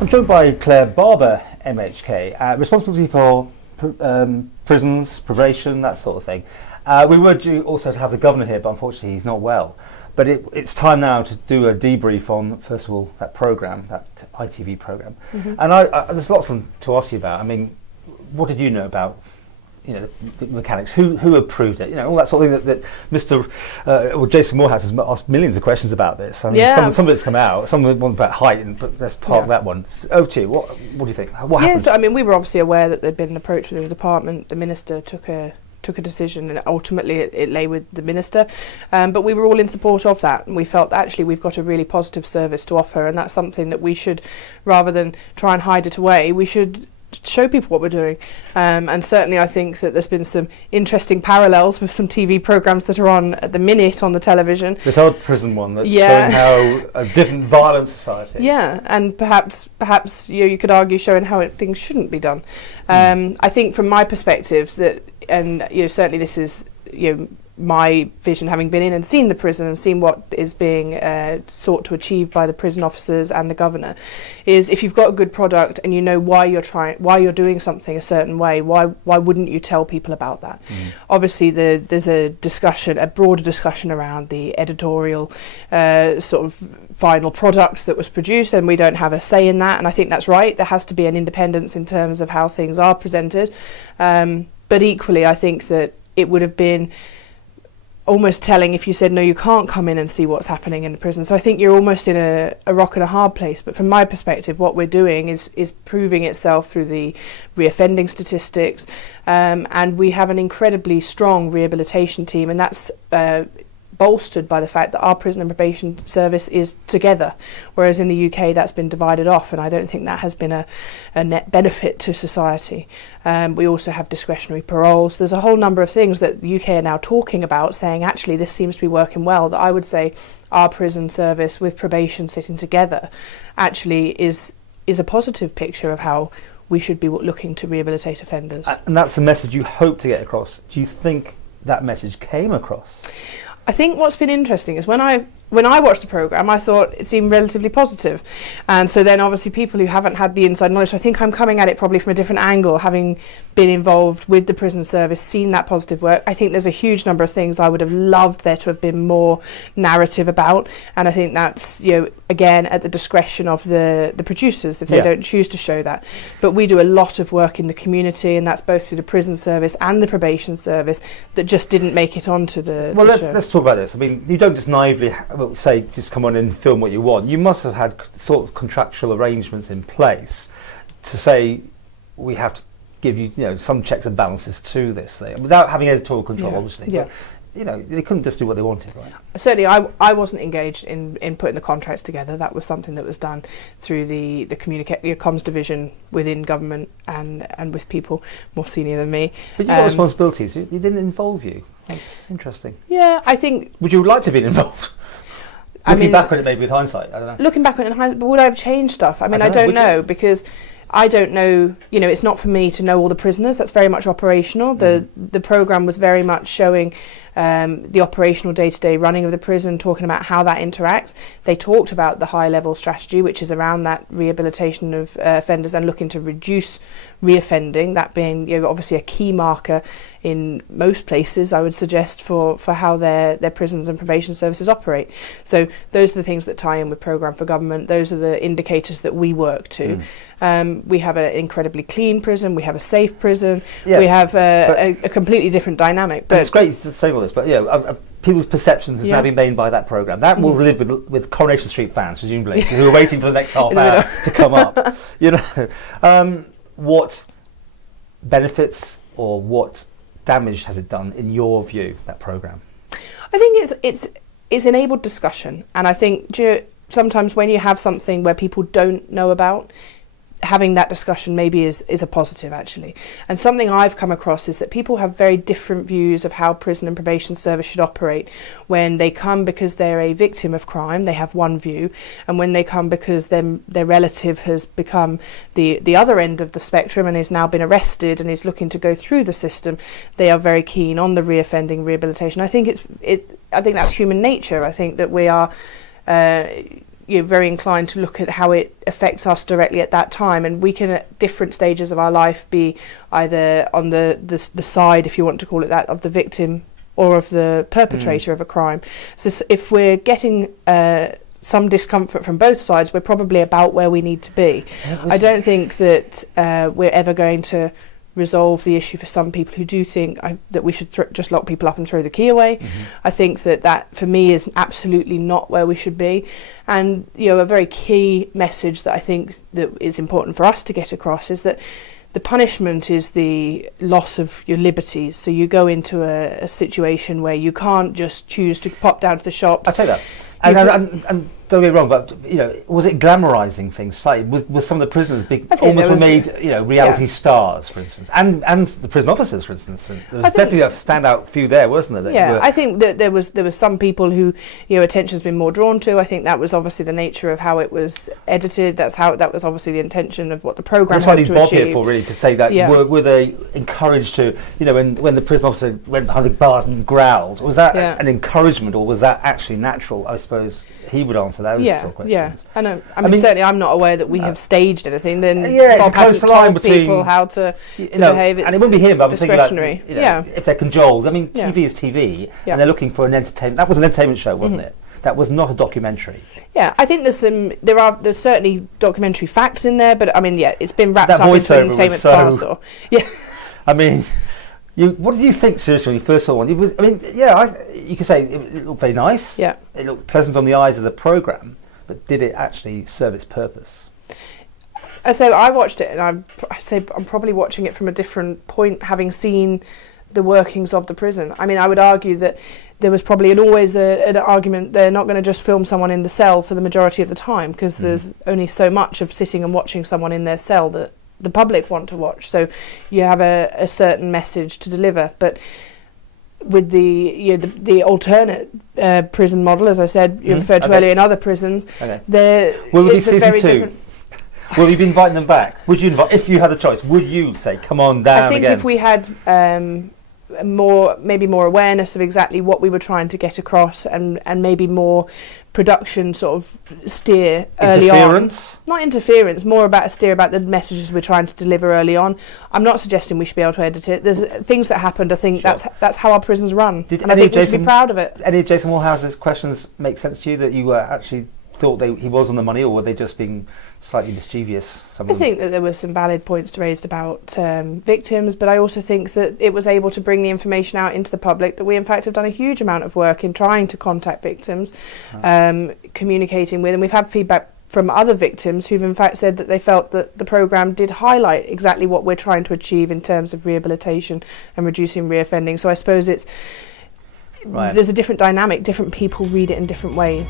I'm joined by Clare Barber MHK, responsibility for prisons, probation, that sort of thing. We were due also to have the Governor here, but unfortunately he's not well. But it's time now to do a debrief on, first of all, that programme, that ITV programme. Mm-hmm. And there's lots to ask you about. I mean, what did you know about the mechanics? Who approved it? All that sort of thing that Mr. Jason Morehouse has asked millions of questions about this. I mean, some of it's come out, some of it was about height, but that's part of that one. Over to you. What do you think? What happened? So I mean, we were obviously aware that there'd been an approach within the department. The minister took a decision, and ultimately it lay with the minister. But we were all in support of that, and we felt that actually we've got a really positive service to offer, and that's something that we should, rather than try and hide it away, we should show people what we're doing. And certainly I think that there's been some interesting parallels with some TV programmes that are on at the minute on the television. This old prison one that's showing how a different violent society. Yeah, and perhaps you could argue showing how things shouldn't be done. I think from my perspective that, and certainly this is my vision, having been in and seen the prison and seen what is being sought to achieve by the prison officers and the Governor, is if you've got a good product and you know why you're doing something a certain way, why wouldn't you tell people about that? Obviously there's a broader discussion around the editorial sort of final product that was produced, and we don't have a say in that, and I think that's right. There has to be an independence in terms of how things are presented, but equally I think that it would have been almost telling if you said no, you can't come in and see what's happening in the prison. So I think you're almost in a rock and a hard place. But from my perspective, what we're doing is proving itself through the reoffending statistics, and we have an incredibly strong rehabilitation team, and that's bolstered by the fact that our prison and probation service is together, whereas in the UK that's been divided off, and I don't think that has been a net benefit to society. We also have discretionary paroles. There's a whole number of things that the UK are now talking about, saying actually this seems to be working well, that I would say our prison service with probation sitting together actually is a positive picture of how we should be looking to rehabilitate offenders. And that's the message you hope to get across. Do you think that message came across? I think what's been interesting is when I watched the programme, I thought it seemed relatively positive. And so then obviously people who haven't had the inside knowledge, I think I'm coming at it probably from a different angle, having been involved with the prison service, seen that positive work. I think there's a huge number of things I would have loved there to have been more narrative about. And I think that's, again, at the discretion of the producers if they don't choose to show that. But we do a lot of work in the community, and that's both through the prison service and the probation service, that just didn't make it onto the show. Let's talk about this. I mean, you don't just naively say just come on and film what you want. You must have had sort of contractual arrangements in place to say we have to give you some checks and balances to this thing without having editorial control, obviously. Yeah. But, they couldn't just do what they wanted, right? Certainly, I wasn't engaged in putting the contracts together. That was something that was done through the comms division within government and with people more senior than me. But you've got responsibilities. It didn't involve you. That's interesting. Yeah, I think. Would you like to be involved? Looking back on it, maybe with hindsight, I don't know. Looking back on it in hindsight, would I have changed stuff? I mean, I don't know, because I don't know, it's not for me to know all the prisoners. That's very much operational. The programme was very much showing the operational day-to-day running of the prison, talking about how that interacts. They talked about the high-level strategy, which is around that rehabilitation of offenders and looking to reduce reoffending, that being obviously a key marker in most places, I would suggest, for how their prisons and probation services operate. So those are the things that tie in with Programme for Government. Those are the indicators that we work to. We have an incredibly clean prison. We have a safe prison. Yes, we have a completely different dynamic. But it's great to say all this, but people's perception has now been made by that programme. That will live with Coronation Street fans, presumably, who are waiting for the next half hour to come up. What benefits or what damage has it done, in your view, that programme? I think it's enabled discussion, and I think sometimes when you have something where people don't know about, having that discussion maybe is a positive, actually. And something I've come across is that people have very different views of how prison and probation service should operate. When they come because they're a victim of crime, they have one view, and when they come because their relative has become the other end of the spectrum and has now been arrested and is looking to go through the system, they are very keen on the reoffending rehabilitation. I think I think that's human nature. I think that we are very inclined to look at how it affects us directly at that time, and we can at different stages of our life be either on the side, if you want to call it that, of the victim or of the perpetrator of a crime. So if we're getting some discomfort from both sides, we're probably about where we need to be. I don't think that we're ever going to resolve the issue for some people who do think that we should just lock people up and throw the key away. I think that for me is absolutely not where we should be. And a very key message that I think that is important for us to get across is that the punishment is the loss of your liberties. So you go into a situation where you can't just choose to pop down to the shops. I take that. And don't get me wrong, but was it glamorising things slightly? Was some of the prisoners almost were made reality stars, for instance, and the prison officers, for instance? There was definitely a standout few there, wasn't there? I think that there was some people who attention's been more drawn to. I think that was obviously the nature of how it was edited. That was obviously the intention of what the programme had to achieve. That's what I need Bob here for, really, to say that. Were they encouraged to, when the prison officer went behind the bars and growled, was that an encouragement, or was that actually natural? I suppose he would answer those sort of questions. Yeah, I know. I mean, certainly I'm not aware that we have staged anything. Then Bob hasn't told people how to behave. And it wouldn't be him, but I'm thinking about, if they're cajoled. I mean, TV is TV, and they're looking for an entertainment. That was an entertainment show, wasn't it? That was not a documentary. Yeah, I think there's certainly documentary facts in there, but I mean, it's been wrapped up into an entertainment parcel. Yeah. I mean, what did you think, seriously, when you first saw one? It was, you could say it looked very nice. Yeah. It looked pleasant on the eyes as a programme, but did it actually serve its purpose? So I watched it, and I'm probably watching it from a different point, having seen the workings of the prison. I mean, I would argue that there was probably always an argument they're not going to just film someone in the cell for the majority of the time, because there's only so much of sitting and watching someone in their cell that the public want to watch. So you have a certain message to deliver. But with the alternate prison model, as I said, you referred to earlier in other prisons, will there be season 2? Will you be inviting them back? Would you invite, if you had the choice, would you say, come on down again? I think if we had maybe more awareness of exactly what we were trying to get across, and maybe more production sort of steer early on. Not interference, more about a steer about the messages we're trying to deliver early on. I'm not suggesting we should be able to edit it. There's things that happened. I think that's how our prisons run. And I think we should be proud of it. Any of Jason Moorhouse's questions make sense to you, that you actually thought he was on the money, or were they just being slightly mischievous? I think that there were some valid points raised about victims, but I also think that it was able to bring the information out into the public that we in fact have done a huge amount of work in trying to contact victims, communicating with, and we've had feedback from other victims who've in fact said that they felt that the programme did highlight exactly what we're trying to achieve in terms of rehabilitation and reducing reoffending. So I suppose there's a different dynamic, different people read it in different ways.